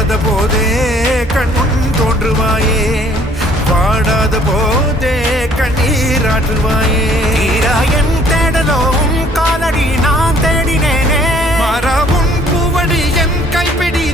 வாடாத போதே கண்முன் தோன்றுவாயே, வாடாத போதே கண்ணீராற்றுவாயே. என் தேடலும் காலடி நான் தேடினேனே, மாறாவும் பூவடி என் கைப்பிடி